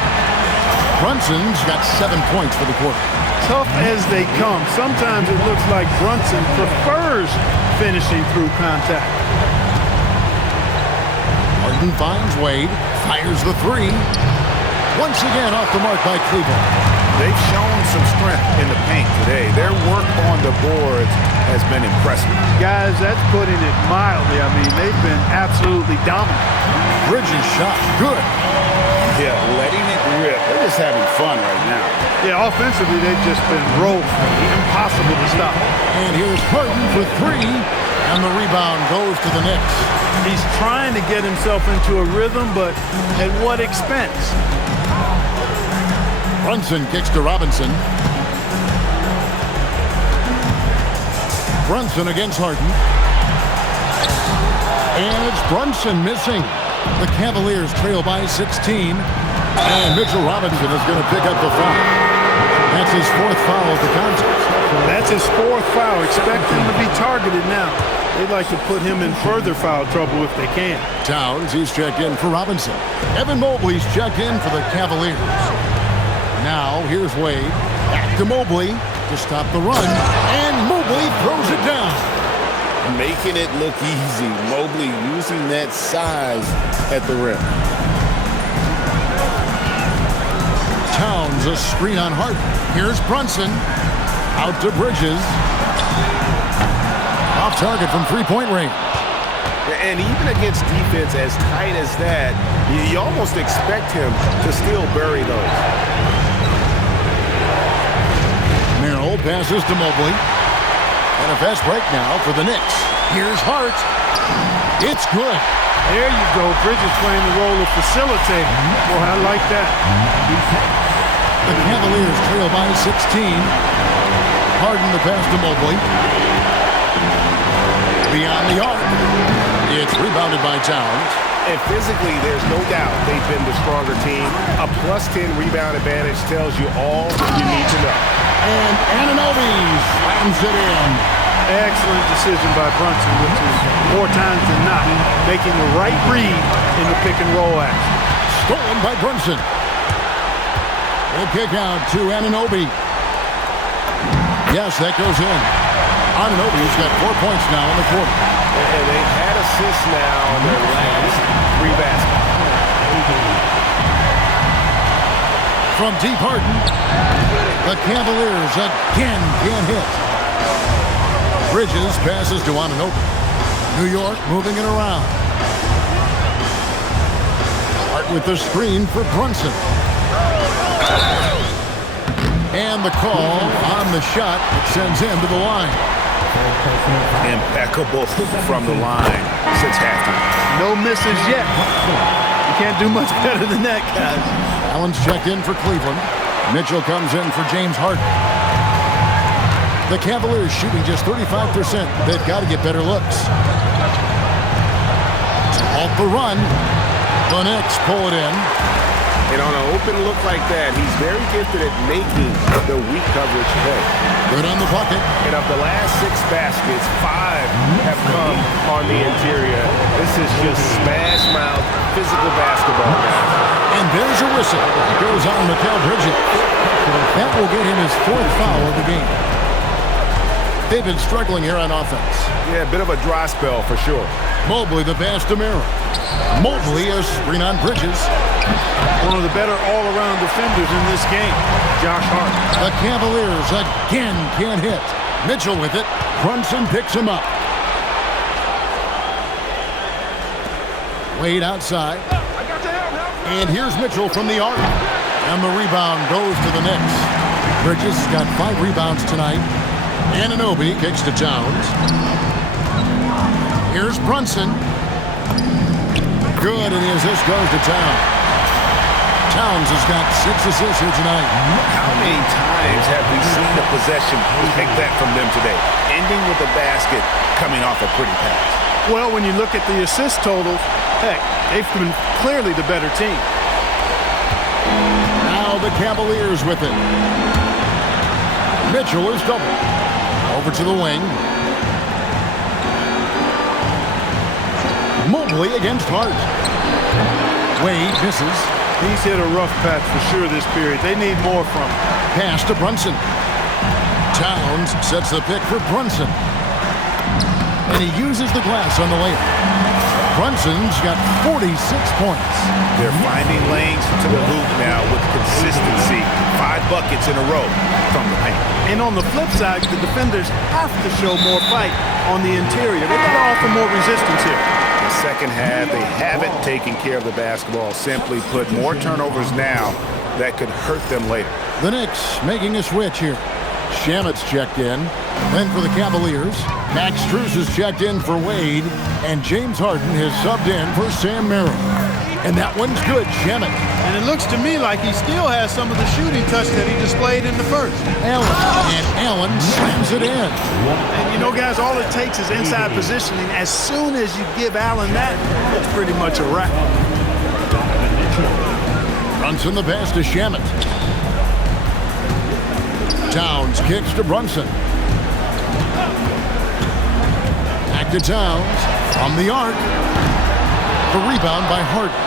Brunson's got 7 points for the quarter. tough as they come. Sometimes it looks like Brunson prefers finishing through contact. Harden finds Wade, fires the three. Once again off the mark by Cleveland. They've shown some strength in the paint today. Their work on the boards has been impressive. Guys, that's putting it mildly. I mean, they've been absolutely dominant. Bridges shot good. Yeah, letting it rip. They're just having fun right now. Yeah, offensively, they've just been rolling. Impossible to stop. And here's Harden for three. And the rebound goes to the Knicks. He's trying to get himself into a rhythm, but at what expense? Brunson kicks to Robinson. Brunson against Harden. And it's Brunson missing. The Cavaliers trail by 16. And Mitchell Robinson is going to pick up the foul. That's his fourth foul of the contest. That's his fourth foul. Expect him to be targeted now. They'd like to put him in further foul trouble if they can. Towns, he's checked in for Robinson. Evan Mobley's checked in for the Cavaliers. Now, here's Wade. Back to Mobley to stop the run. And Mobley throws it down. Making it look easy. Mobley using that size at the rim. Towns, a screen on Harden. Here's Brunson. Out to Bridges. Off target from three-point range. And even against defense as tight as that, you almost expect him to still bury those. Merrill passes to Mobley. And a fast break now for the Knicks. Here's Hart. It's good. There you go. Bridges playing the role of facilitator. Boy, I like that. The Cavaliers trail by 16. Harden the pass to Mobley. Beyond the arc. It's rebounded by Towns. And physically, there's no doubt they've been the stronger team. A +10 rebound advantage tells you all you need to know. And Anunoby slams it in. Excellent decision by Brunson, which is more times than not making the right read in the pick and roll action. Stolen by Brunson. We'll kick out to Anunoby. Yes, that goes in. Anunoby's got 4 points now in the quarter. And they've had assists now on their last three baskets. From deep Harden, the Cavaliers again can't hit. Bridges passes to Anunoby. New York moving it around. Hart with the screen for Brunson. And the call on the shot that sends him to the line. Impeccable from the line since halftime. No misses yet. You can't do much better than that, guys. Allen's checked in for Cleveland. Mitchell comes in for James Harden. The Cavaliers shooting just 35%. They've got to get better looks. Off the run. The Knicks pull it in. And on an open look like that, he's very gifted at making the weak coverage play. Good on the bucket. And of the last 6 baskets, 5 have come on the interior. This is just smash mouth physical basketball now. And there's a whistle. It goes on Mikal Bridges. That will get him his 4th foul of the game. They've been struggling here on offense. Yeah, a bit of a dry spell for sure. Mobley the pass to Merrill. Mobley a screen on Bridges. One of the better all-around defenders in this game, Josh Hart. The Cavaliers again can't hit. Mitchell with it. Brunson picks him up. Wade outside. And here's Mitchell from the arc. And the rebound goes to the Knicks. Bridges has got 5 rebounds tonight. Anunoby kicks to Towns. Here's Brunson. Good, and the assist goes to Towns. Towns has got 6 assists here tonight. How many times have we seen a possession like that from them today? Ending with a basket, coming off a pretty pass. Well, when you look at the assist totals, heck, they've been clearly the better team. Now the Cavaliers with it. Mitchell is double. Over to the wing. Mobley against Hart. Wade misses. He's hit a rough patch for sure this period. They need more from him. Pass to Brunson. Towns sets the pick for Brunson. And he uses the glass on the layup. Brunson's got 46 points. They're finding lanes to the hoop now with consistency. 5 buckets in a row from the paint. And on the flip side, the defenders have to show more fight on the interior. They've got to offer more resistance here. The second half, they haven't taken care of the basketball. Simply put, more turnovers now that could hurt them later. The Knicks making a switch here. Shamet's checked in. Then for the Cavaliers, Max Strus is checked in for Wade, and James Harden has subbed in for Sam Merrill. And that one's good, Shamet. And it looks to me like he still has some of the shooting touch that he displayed in the first. Allen slams it in. And you know, guys, all it takes is inside positioning. As soon as you give Allen that, it's pretty much a wrap. Brunson the pass to Shamet. Towns kicks to Brunson. Back to Towns from the arc. The rebound by Harden.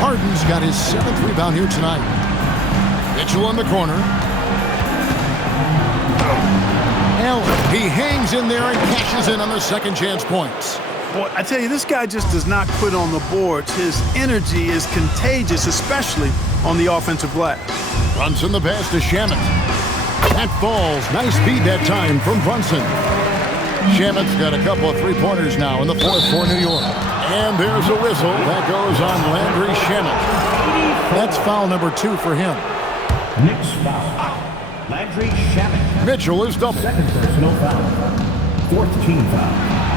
Harden's got his 7th rebound here tonight. Mitchell in the corner. Allen, he hangs in there and cashes in on the second chance points. Boy, I tell you, this guy just does not quit on the boards. His energy is contagious, especially on the offensive glass. Brunson the pass to Shamet. That falls. Nice feed that time from Brunson. Shamet's got a couple of three-pointers now in the fourth for New York. And there's a whistle. That goes on Landry Shamet. That's foul number 2 for him. Knicks foul. Landry Shamet. Mitchell is double. Second personal foul. 4th team foul.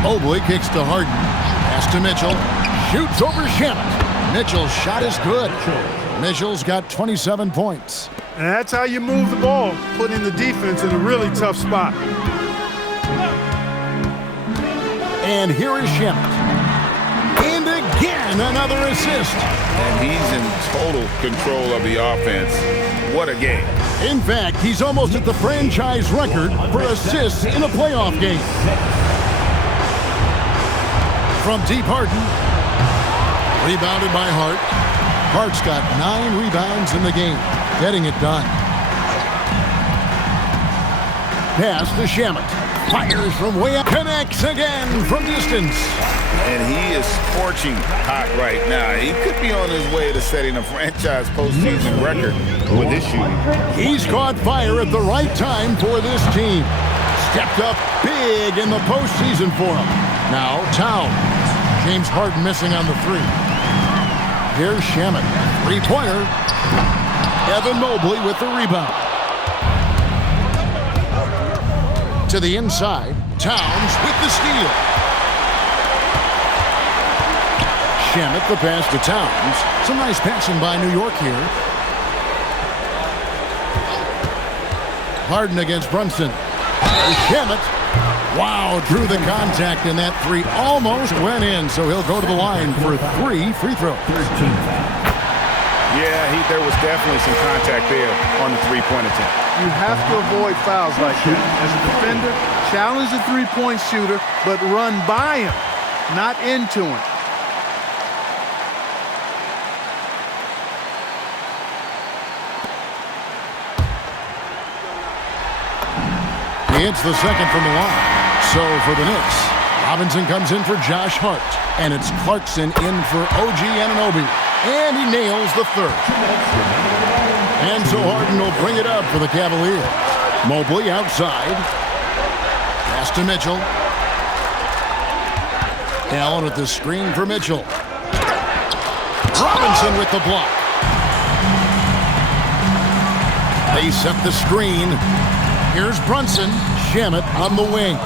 Mobley kicks to Harden. Pass to Mitchell. Shoots over Shamet. Mitchell's shot is good. Mitchell's got 27 points. And that's how you move the ball, putting the defense in a really tough spot. And here is Shamet. And again, another assist. And he's in total control of the offense. What a game. In fact, he's almost at the franchise record for assists in a playoff game. From deep, Harden. Rebounded by Hart. Hart's got 9 rebounds in the game. Getting it done. Pass to Shamet. Fires from way up. Connects again from distance. And he is scorching hot right now. He could be on his way to setting a franchise postseason record with his shooting. He's caught fire at the right time for this team. Stepped up big in the postseason for him. Now Towns. James Harden missing on the 3. Here's Shamet. 3-pointer. Evan Mobley with the rebound. To the inside. Towns with the steal. Shamet the pass to Towns. Some nice passing by New York here. Harden against Brunson. Shamet. Wow, drew the contact, and that 3 almost went in, so he'll go to the line for 3 free throws. Yeah, there was definitely some contact there on the three-point attempt. You have to avoid fouls like that. As a defender, challenge the three-point shooter, but run by him, not into him. He hits the second from the line. So for the Knicks, Robinson comes in for Josh Hart. And it's Clarkson in for OG Anunoby. And he nails the third. And so Harden will bring it up for the Cavaliers. Mobley outside. Pass to Mitchell. Allen with the screen for Mitchell. Robinson with the block. They set the screen. Here's Brunson. Shamet on the wing.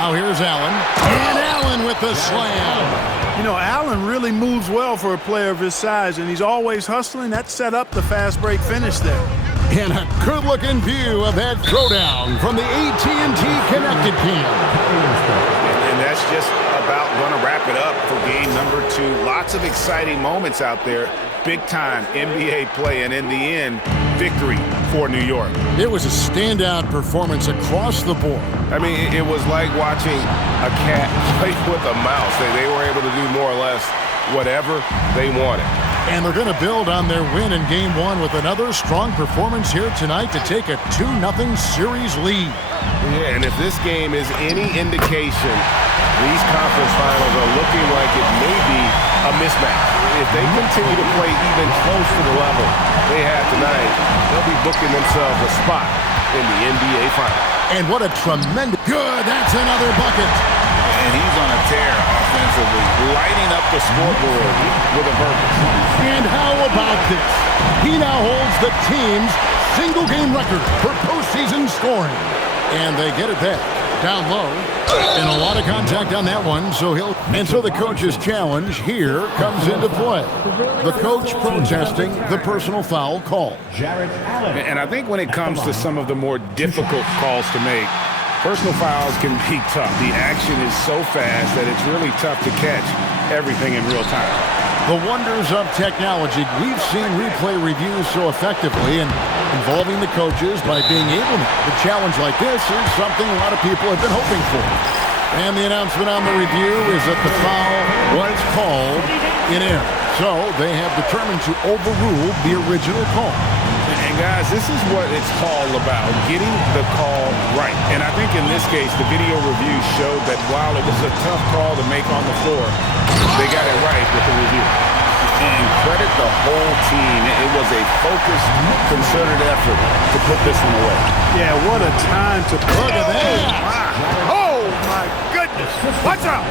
Now here's Allen. And Allen with the slam. You know, Allen really moves well for a player of his size, and he's always hustling. That set up the fast break finish there. And a good-looking view of that throwdown from the AT&T Connected Team. And that's just about going to wrap it up for game number 2. Lots of exciting moments out there. Big-time NBA play, and in the end, victory for New York. It was a standout performance across the board. I mean, it was like watching a cat play with a mouse. They were able to do more or less whatever they wanted. And they're going to build on their win in Game 1 with another strong performance here tonight to take a 2-0 series lead. Yeah, and if this game is any indication, these conference finals are looking like it may be a mismatch. If they continue to play even close to the level they have tonight, they'll be booking themselves a spot in the NBA Finals. And what a tremendous... Good, that's another bucket. And he's on a tear offensively, lighting up the scoreboard with a purpose. And how about this? He now holds the team's single-game record for postseason scoring. And they get it back. Down low. And a lot of contact on that one, so he'll... And so the coach's challenge here comes into play. The coach protesting the personal foul call. And I think when it comes to some of the more difficult calls to make, personal fouls can be tough. The action is so fast that it's really tough to catch everything in real time. The wonders of technology. We've seen replay reviews so effectively and involving the coaches by being able to. The challenge like this is something a lot of people have been hoping for. And the announcement on the review is that the foul was called in error. So they have determined to overrule the original call. And guys, this is what it's all about, getting the call right. And I think in this case, the video review showed that while it was a tough call to make on the floor, they got it right with the review. And credit the whole team. It was a focused, concerted effort to put this one away. Yeah, what a time to Look at that. Oh, my goodness. Watch out.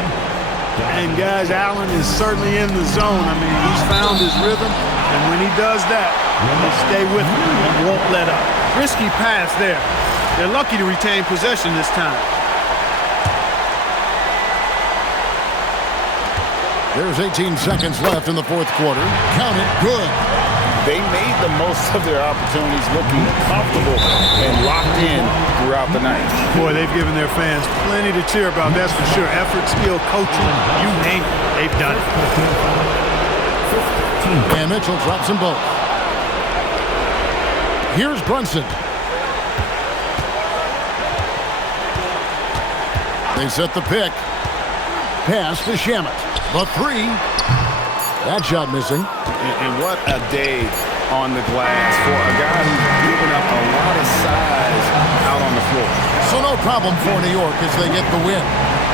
And, guys, Allen is certainly in the zone. I mean, he's found his rhythm, and when he does that, he'll stay with him and won't let up. Risky pass there. They're lucky to retain possession this time. There's 18 seconds left in the fourth quarter. Count it. Good. They made the most of their opportunities, looking comfortable and locked in throughout the night. Boy, they've given their fans plenty to cheer about, that's for sure. Effort, skill, coaching, you name it, they've done it. And Mitchell drops them both. Here's Brunson. They set the pick. Pass to Shamet. The three. That shot missing. And what a day on the glass for a guy who's given up a lot of size out on the floor. So no problem for New York as they get the win.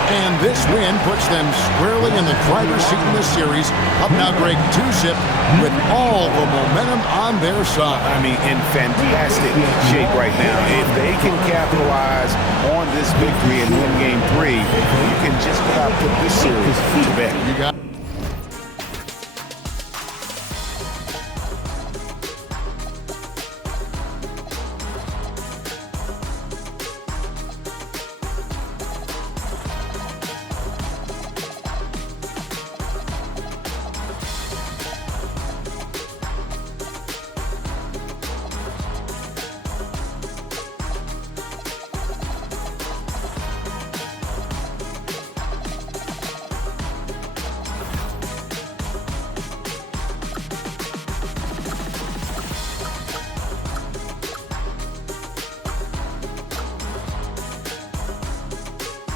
And this win puts them squarely in the driver's seat in this series. Up now, Greg, 2-zip with all the momentum on their side. I mean, in fantastic shape right now. If they can capitalize on this victory and win Game 3, you can just about put this series to bed. You got